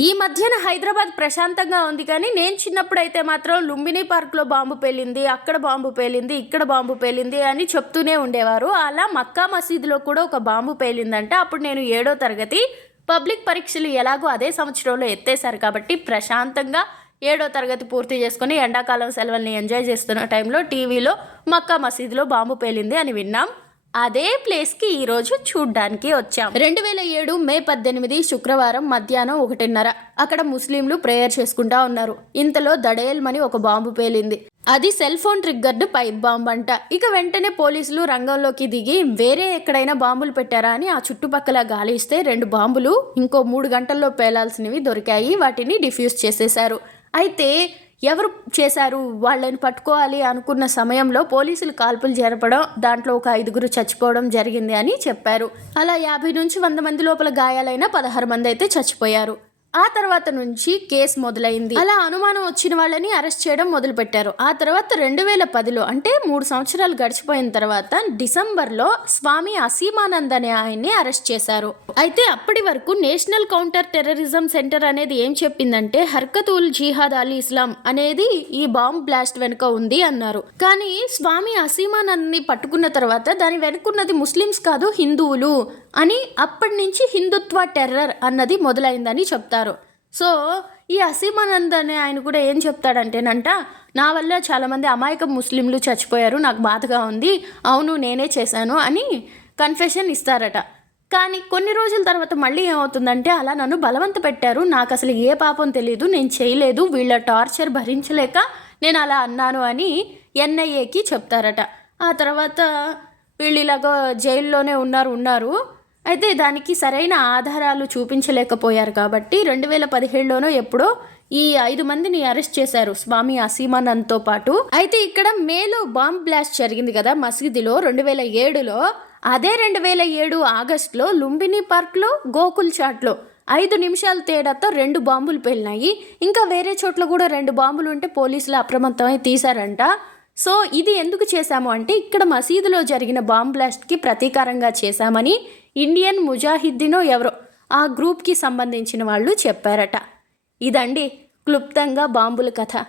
ఈ మధ్యన హైదరాబాద్ ప్రశాంతంగా ఉంది కానీ నేను చిన్నప్పుడు అయితే మాత్రం లుంబిని పార్క్లో బాంబు పేలింది అక్కడ బాంబు పేలింది ఇక్కడ బాంబు పేలింది అని చెప్తూనే ఉండేవారు. అలా మక్కా మసీదులో కూడా ఒక బాంబు పేలిందంటే. అప్పుడు నేను ఏడో తరగతి పబ్లిక్ పరీక్షలు ఎలాగో అదే సంవత్సరంలో ఎత్తేసారు కాబట్టి ప్రశాంతంగా ఏడో తరగతి పూర్తి చేసుకుని ఎండాకాలం సెలవుల్ని ఎంజాయ్ చేస్తున్న టైంలో టీవీలో మక్కా మసీదులో బాంబు పేలింది అని విన్నాం. అదే ప్లేస్కి ఈరోజు చూడ్డానికి వచ్చాం. రెండు వేల ఏడు మే పద్దెనిమిది శుక్రవారం మధ్యాహ్నం ఒకటిన్నర. అక్కడ ముస్లింలు ప్రేయర్ చేసుకుంటా ఉన్నారు. ఇంతలో దడేల్మని ఒక బాంబు పేలింది. అది cell phone triggered pipe bomb అంట. ఇక వెంటనే పోలీసులు రంగంలోకి దిగి వేరే ఎక్కడైనా బాంబులు పెట్టారా అని ఆ చుట్టుపక్కల గాలిస్తే రెండు బాంబులు ఇంకో మూడు గంటల్లో పేలాల్సినవి దొరికాయి. వాటిని డిఫ్యూజ్ చేసేశారు. అయితే ఎవరు చేశారు? వాళ్ళని పట్టుకోవాలి అనుకున్న సమయంలో పోలీసులు కాల్పులు జరపడం దాంట్లో ఒక ఐదుగురు చచ్చిపోవడం జరిగింది అని చెప్పారు. అలా యాభై నుంచి వంద మంది లోపల గాయాలైన పదహారు మంది అయితే చచ్చిపోయారు. ఆ తర్వాత నుంచి కేసు మొదలైంది. అలా అనుమానం వచ్చిన వాళ్ళని అరెస్ట్ చేయడం మొదలు పెట్టారు ఆ తర్వాత రెండు వేల పదిలో అంటే మూడు సంవత్సరాలు గడిచిపోయిన తర్వాత డిసెంబర్లో స్వామి అసీమానంద్ అనే ఆయన్ని అరెస్ట్ చేశారు. అయితే అప్పటి వరకు నేషనల్ కౌంటర్ టెర్రరిజం సెంటర్ అనేది ఏం చెప్పిందంటే హర్కత్ ఉల్ జిహాద్ అలీ ఇస్లాం అనేది ఈ బాంబ్ బ్లాస్ట్ వెనుక ఉంది అన్నారు. కానీ స్వామి అసీమానంద్ని పట్టుకున్న తర్వాత దాని వెనుకున్నది ముస్లిమ్స్ కాదు హిందువులు అని అప్పటి నుంచి హిందుత్వ టెర్రర్ అన్నది మొదలైందని చెప్తారు. సో ఈ అసీమానంద్ అనే ఆయన కూడా ఏం చెప్తాడంటేనంట నా వల్ల చాలామంది అమాయక ముస్లింలు చచ్చిపోయారు నాకు బాధగా ఉంది అవును నేనే చేశాను అని కన్ఫెషన్ ఇస్తారట. కానీ కొన్ని రోజుల తర్వాత మళ్ళీ ఏమవుతుందంటే అలా నన్ను బలవంత పెట్టారు నాకు అసలు ఏ పాపం తెలియదు నేను చేయలేదు వీళ్ళ టార్చర్ భరించలేక నేను అలా అన్నాను అని ఎన్ఐఏకి చెప్తారట. ఆ తర్వాత వీళ్ళు ఇలాగ జైల్లోనే ఉన్నారు ఉన్నారు. అయితే దానికి సరైన ఆధారాలు చూపించలేకపోయారు కాబట్టి రెండు వేల పదిహేడులోనో ఎప్పుడో ఈ ఐదు మందిని అరెస్ట్ చేశారు స్వామి అసీమానంద్తో పాటు. అయితే ఇక్కడ మేలో బాంబ్ బ్లాస్ట్ జరిగింది కదా మసీదులో రెండు వేల ఏడులో. అదే రెండు వేల ఏడు ఆగస్టులో లుంబిని పార్క్లో గోకుల్ చాట్లో ఐదు నిమిషాల తేడాతో రెండు బాంబులు పేలినాయి. ఇంకా వేరే చోట్ల కూడా రెండు బాంబులు ఉంటే పోలీసులు అప్రమత్తమై తీశారంట. సో ఇది ఎందుకు చేశాము అంటే ఇక్కడ మసీదులో జరిగిన బాంబ్ బ్లాస్ట్కి ప్రతీకారంగా చేశామని ఇండియన్ ముజాహిద్దీనో ఎవరో ఆ గ్రూప్కి సంబంధించిన వాళ్ళు చెప్పారట. ఇదండి క్లుప్తంగా బాంబుల కథ.